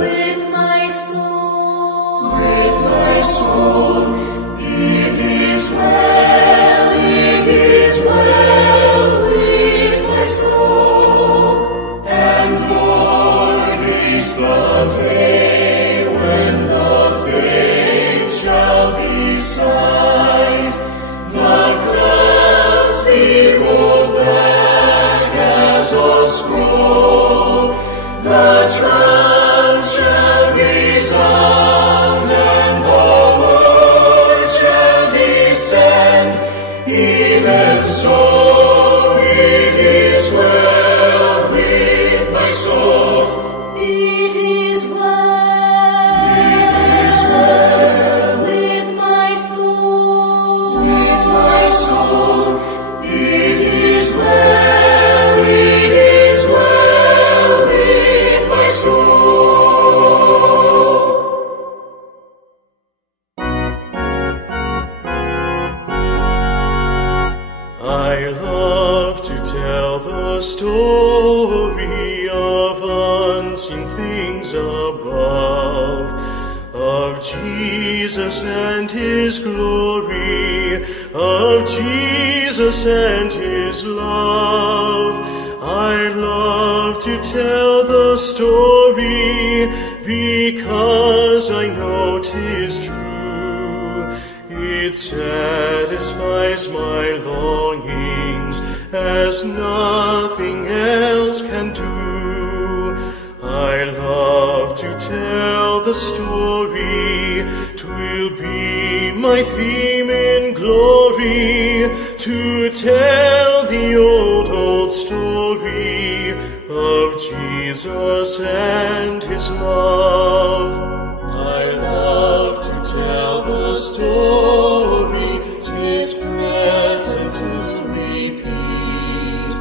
with my soul. It is well with my soul. And Lord, is the day when the faith shall be sight. The clouds be rolled back as a scroll. The trump shall resound, and the Lord shall descend. Even so, it is well with my soul. It is well with my soul. With my soul, it is well with my soul. I love to tell the story of unseen things above, of Jesus and His glory, of Jesus and His love. I love to tell the story because I know 'tis true. It satisfies my longings as nothing else can do. I love to tell the story, 'twill be my theme in glory, to tell the old story of Jesus and His love. I love to tell the story, 'tis pleasant to repeat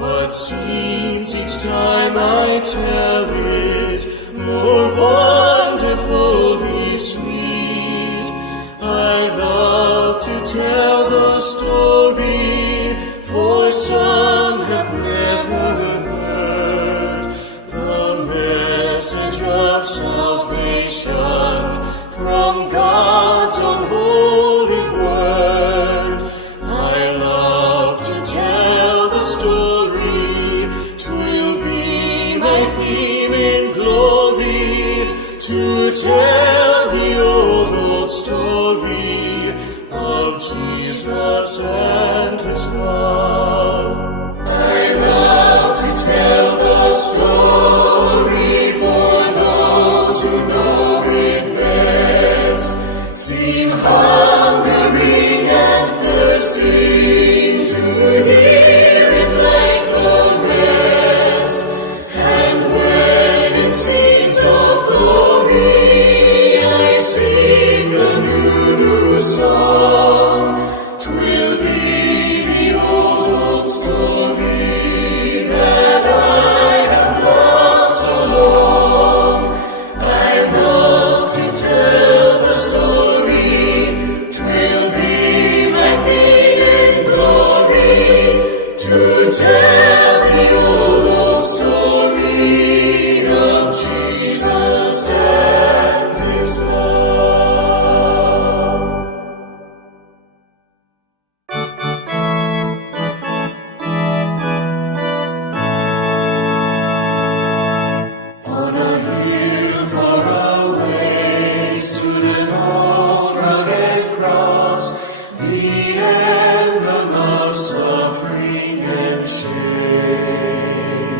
what seems each time I tell it more wonderfully sweet. I love to tell the story, for some have never heard the message of salvation from God's unholy word. I love to tell the story, 'twill be my theme in glory, to tell the old story of Jesus and His love. I love to tell the story for those who know it best, seem hungering and thirsting to hear it like the rest. And when in scenes of glory I sing the new song, 'twill be the old story that I have loved so long. I love to tell the story, 'twill be my theme in glory, to tell the old story of Jesus and His love. On a hill far away stood an old rugged cross, the emblem of suffering and shame.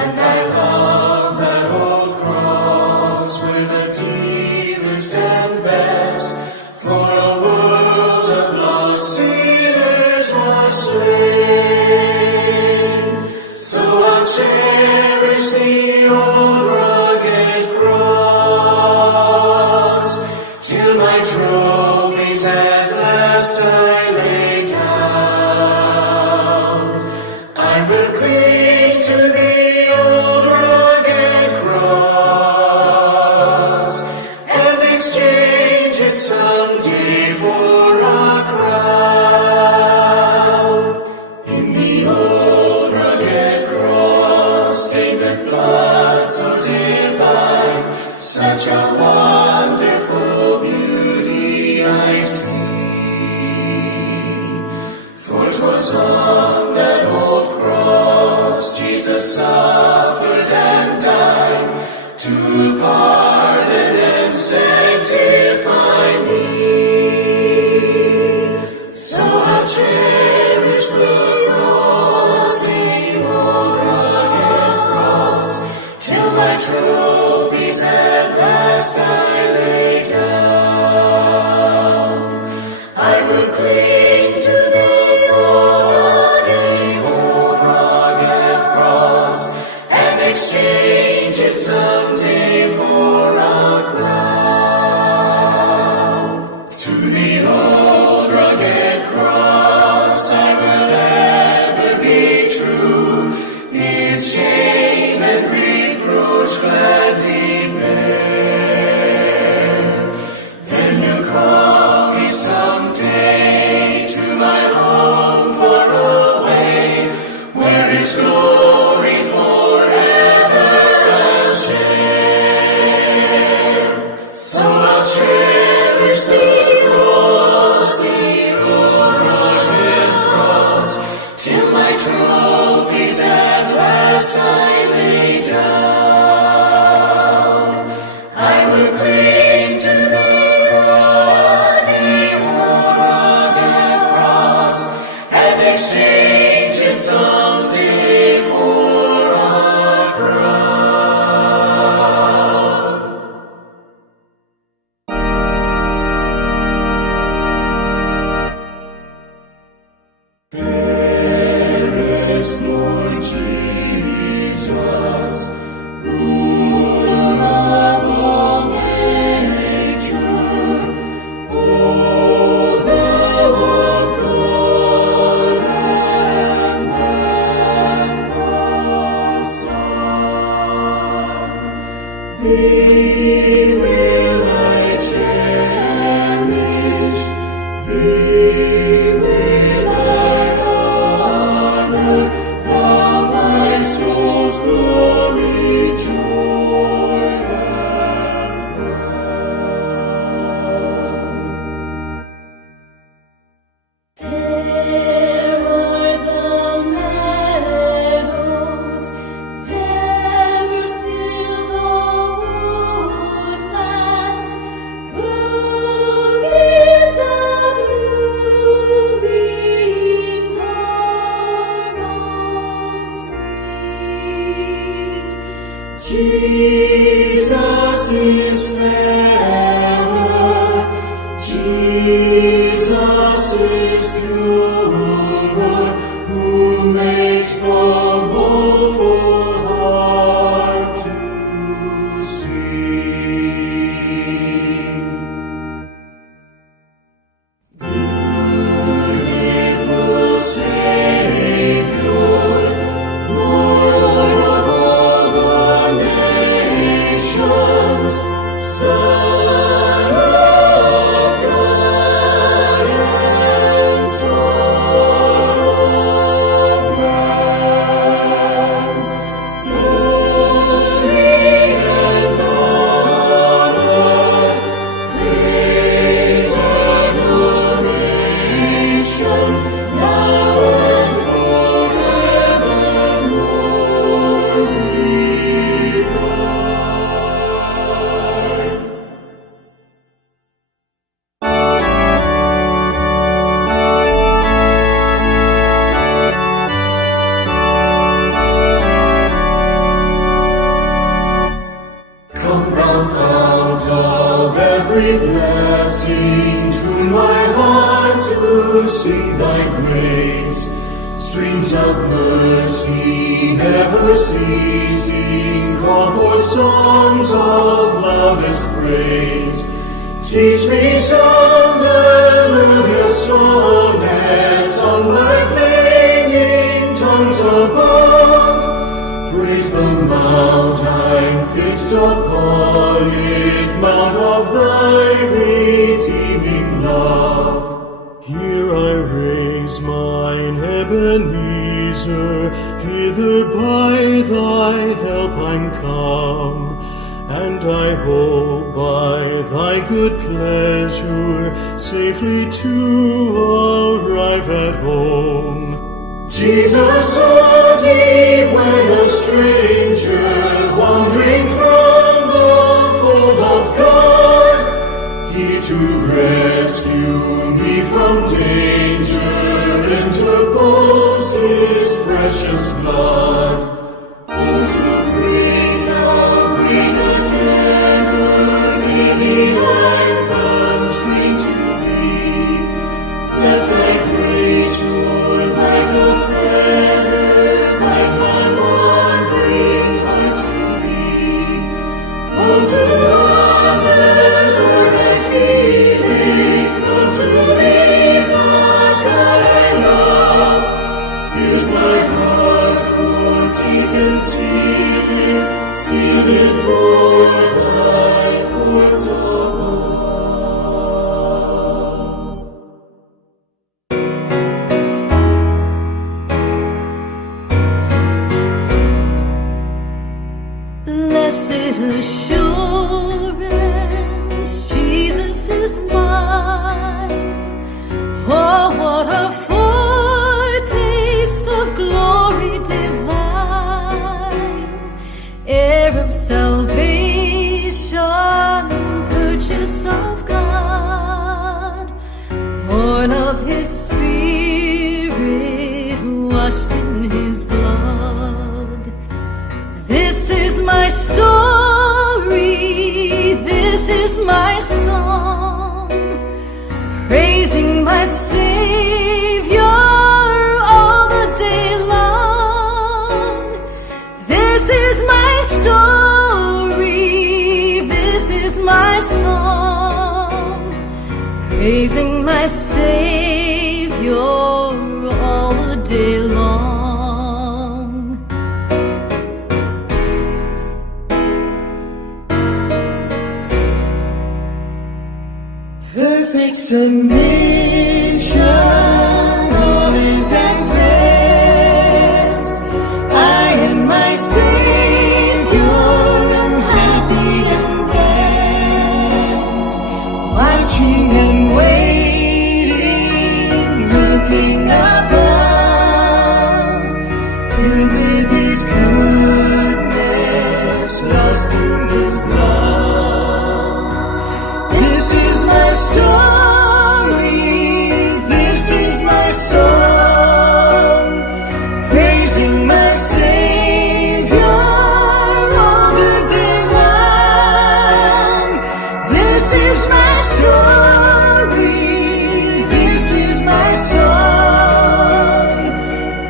And I love that old cross where the dearest and best for a world of lost sinners was slain. So I'll cherish the old rugged cross till my trophies at last I lay down. I will cling to the old rugged cross and exchange it someday for a crown. In the old rugged cross, stained with blood so divine, such a wonderful beauty I see. For 'twas on that old cross Jesus suffered and died to pardon and sanctify me. So I'll cherish the cross, the old rugged cross, till my trophies at last I lay down. I will cling to the cross, the old rugged cross, and exchange it someday for a crown. To the old rugged cross I will ever be true, His shame and reproach gladly bear. Then He'll call me someday to my home far away, where His glory forever I'll share. So I'll cherish the cross, the old rugged cross, till my trophies at last I lay down. I will cling to the cross, the old rugged cross, and exchange it someday for a crown. Fairest Lord Jesus, ruler of all nature, over of God and man the Son. Thee will I cherish, Thee will I honor, Thou my soul's glory, joy, and crown. Fair are the meadows, fairer still the woodlands, blooming the blooming part of spring. Jesus is fairer, Jesus is purer, who makes the woeful heart to sing. Beautiful Savior, Lord of all the nations, Son of God and Son of Man, glory and honor, praise and adoration, now and forevermore be thine. Come thou fount of every blessing, tune my heart to sing thy grace. Streams of mercy never ceasing, call for songs of loudest praise. Teach me some melodious sonnet, sung by flaming tongues above. Praise the mount I'm fixed upon it, mount of thy redeeming love. Here I raise mine Ebenezer, hear Thither by thy help I'm come, and I hope by thy good pleasure safely to arrive at home. Jesus sought me when a stranger, wandering from the fold of God. He to rescue me from danger interposed his precious blood. Oh, to grace how great a terror divine constraint to be. Let thy grace roar like a feather, bind my wandering heart to thee. Oh, to honor, Lord, I feel it. Oh, to leave not God I love. Here's my heart, Lord, take and seal it for thy courts above. Blessed assurance, Jesus is mine. Oh, what a foretaste of glory divine, heir of salvation, purchase of God, born of His Spirit, washed in His blood. This is my story, this is my song, praising my Savior all the day long. This is my story, this is my song, praising my Savior all the day long. Perfect submission, all is at rest. I am my Savior, and happy and blessed, watching and waiting, looking above, filled with His goodness, lost in His love. This is my story, this is my song, praising my Savior all the day long. This is my story, this is my song,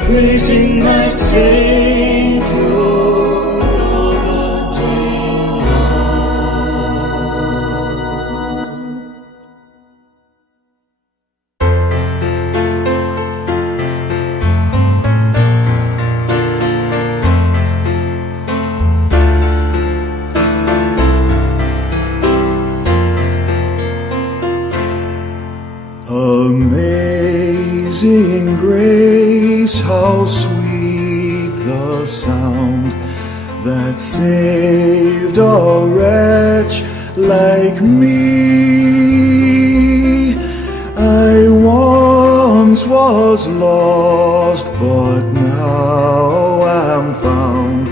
praising my Savior all the day long. Amazing grace, how sweet the sound that saved a wretch like me. I once was lost, but now am found,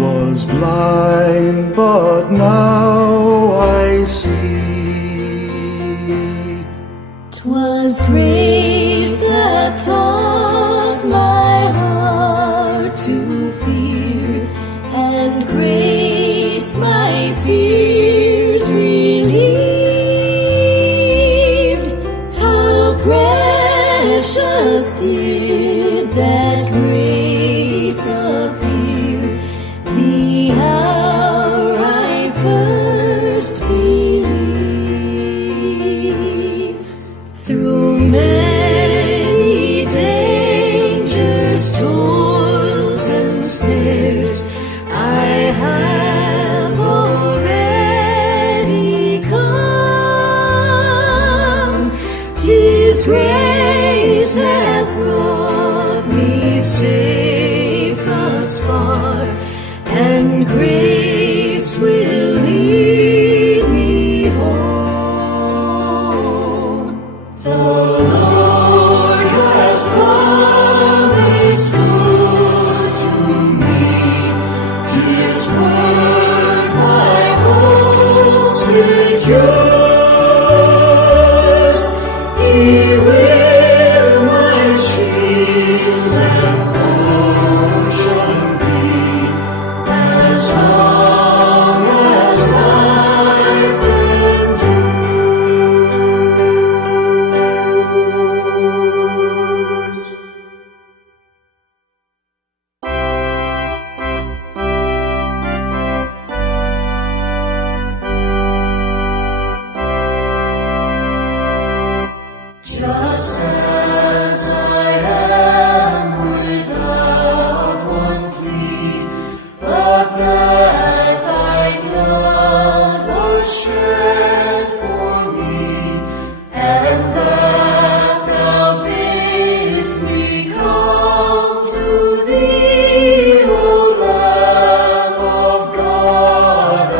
was blind, but now I see. 'Twas grace that taught my heart to fear, and grace my fears relieved. How precious did that grace appear, the hour I first believed. Through many dangers, toils, and snares, I have already come. 'Tis grace hath brought me safe and grace will lead me home. The Lord has promised good to me. His word my hope secures. He will my shield and portion be, as long as life endures. Just as I am without one plea, but that thy blood was shed for me, and that thou bidst me come to thee, O Lamb of God, I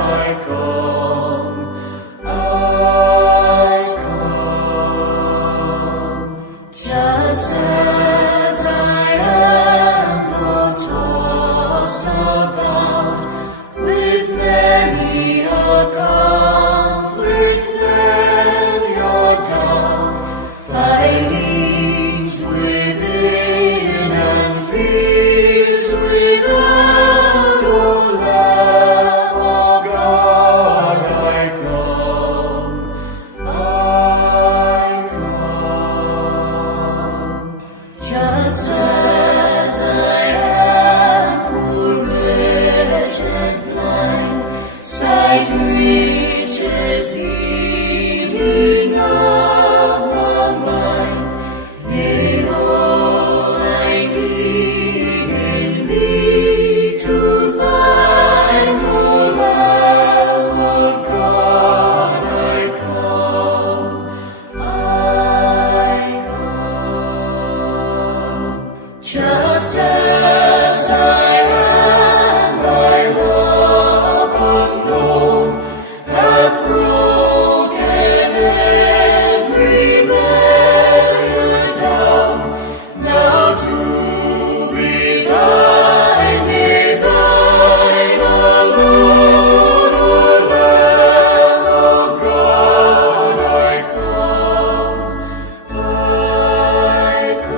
come, I come. Just as I am, though tossed about with many a conflict, many a doubt, thy leaves within and fears without, O Lamb of God, I come, I come. Just as I am, poor wretched blind, sight reaches healing of the mind. Yea, all I need in thee to find, O Lamb of God, I come, I come. Just as I am, thy love unknown hath broken every barrier down. Now to be thine, with thine alone, O Lamb of God, I come, I come.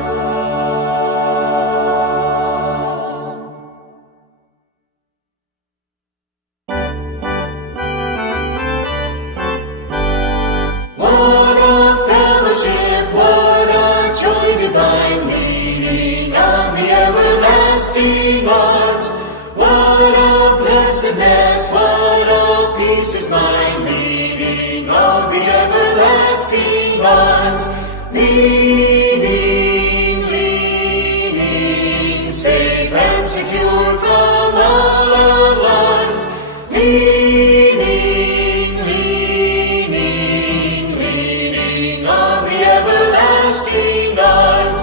What a fellowship, what a joy divine, leaning on the everlasting arms. What a blessedness, what a peace is mine, leaning on the everlasting arms. Leaning, leaning, safe and secure from all alarms. Leaning, leaning, leaning on the everlasting arms.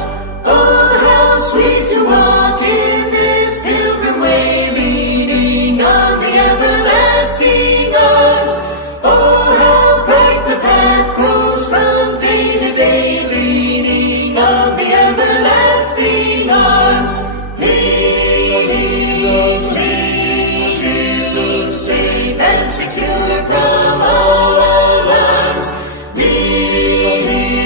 Oh, how sweet to walk in this pilgrim way, leaning on the everlasting arms. Oh, how bright the path grows from day to day, leaning on the everlasting arms. Leaning, Jesus, safe and secure from all alarms. Leaning,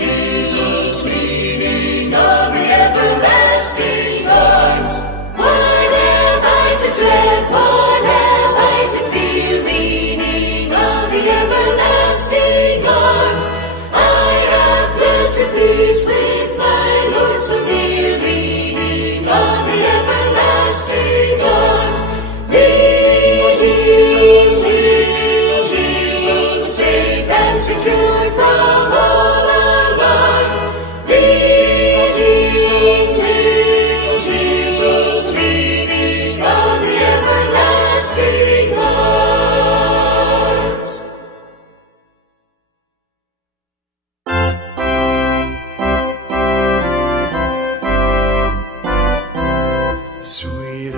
Jesus, leaning on the everlasting arms. What have I to dread? What have I to fear? Leaning on the everlasting arms. I have blessed peace with my Lord so near, leaning on the everlasting arms. Jesus, safe and secure from all alarms. Jesus, leaning on the everlasting arms. Sweet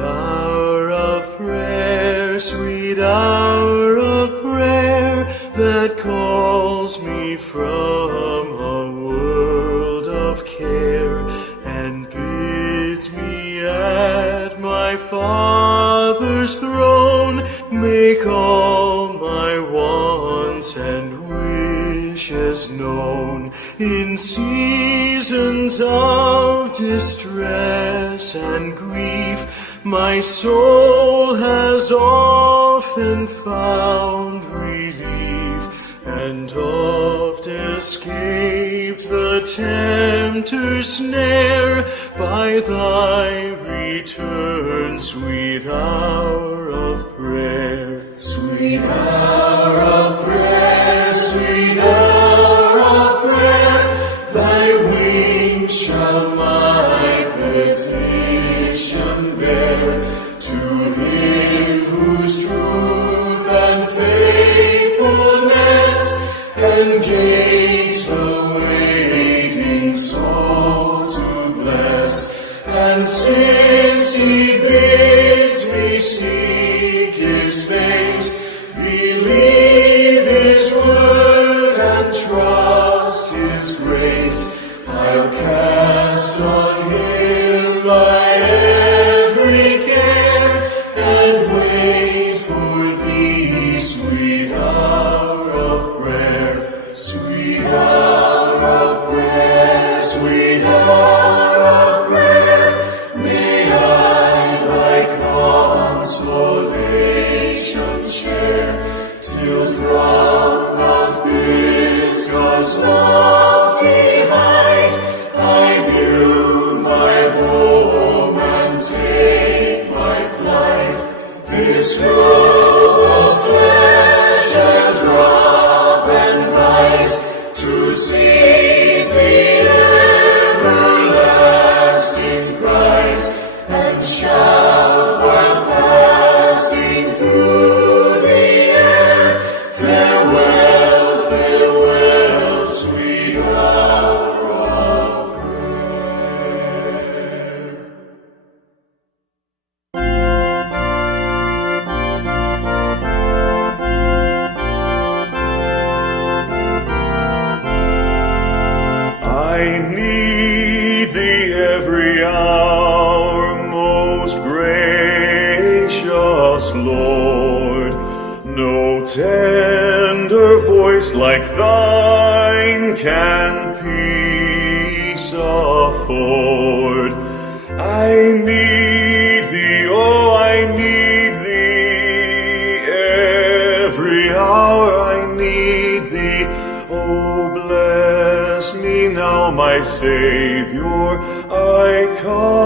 sweet hour of prayer that calls me from a world of care and bids me at my Father's throne make all my wants and wishes known. In seasons of distress and grief, my soul has often found relief and oft escaped the tempter's snare by thy return, sweet hour of prayer. Sweet hour of prayer, sweet hour of prayer, thy wings shall my petition bear. To him whose truth and faithfulness engage the waiting soul to bless. And since he bids me seek his face, believe his word and trust his grace, I'll cast on him my every care and wait for thee, sweet hour of prayer. Sweet hour of prayer, sweet hour of prayer, may I thy consolation share, till from Mount Pisgah's lofty height I view my home and take my flight. This robe of flesh and drop and rise to seize the everlasting Christ and shout while passing through the air, farewell, farewell, sweet hour of prayer. I need thee every hour, most gracious Lord. No tender voice like thine can peace afford. I need thee, oh, I need thee every hour. I need thee, oh, bless me now, my Savior. I come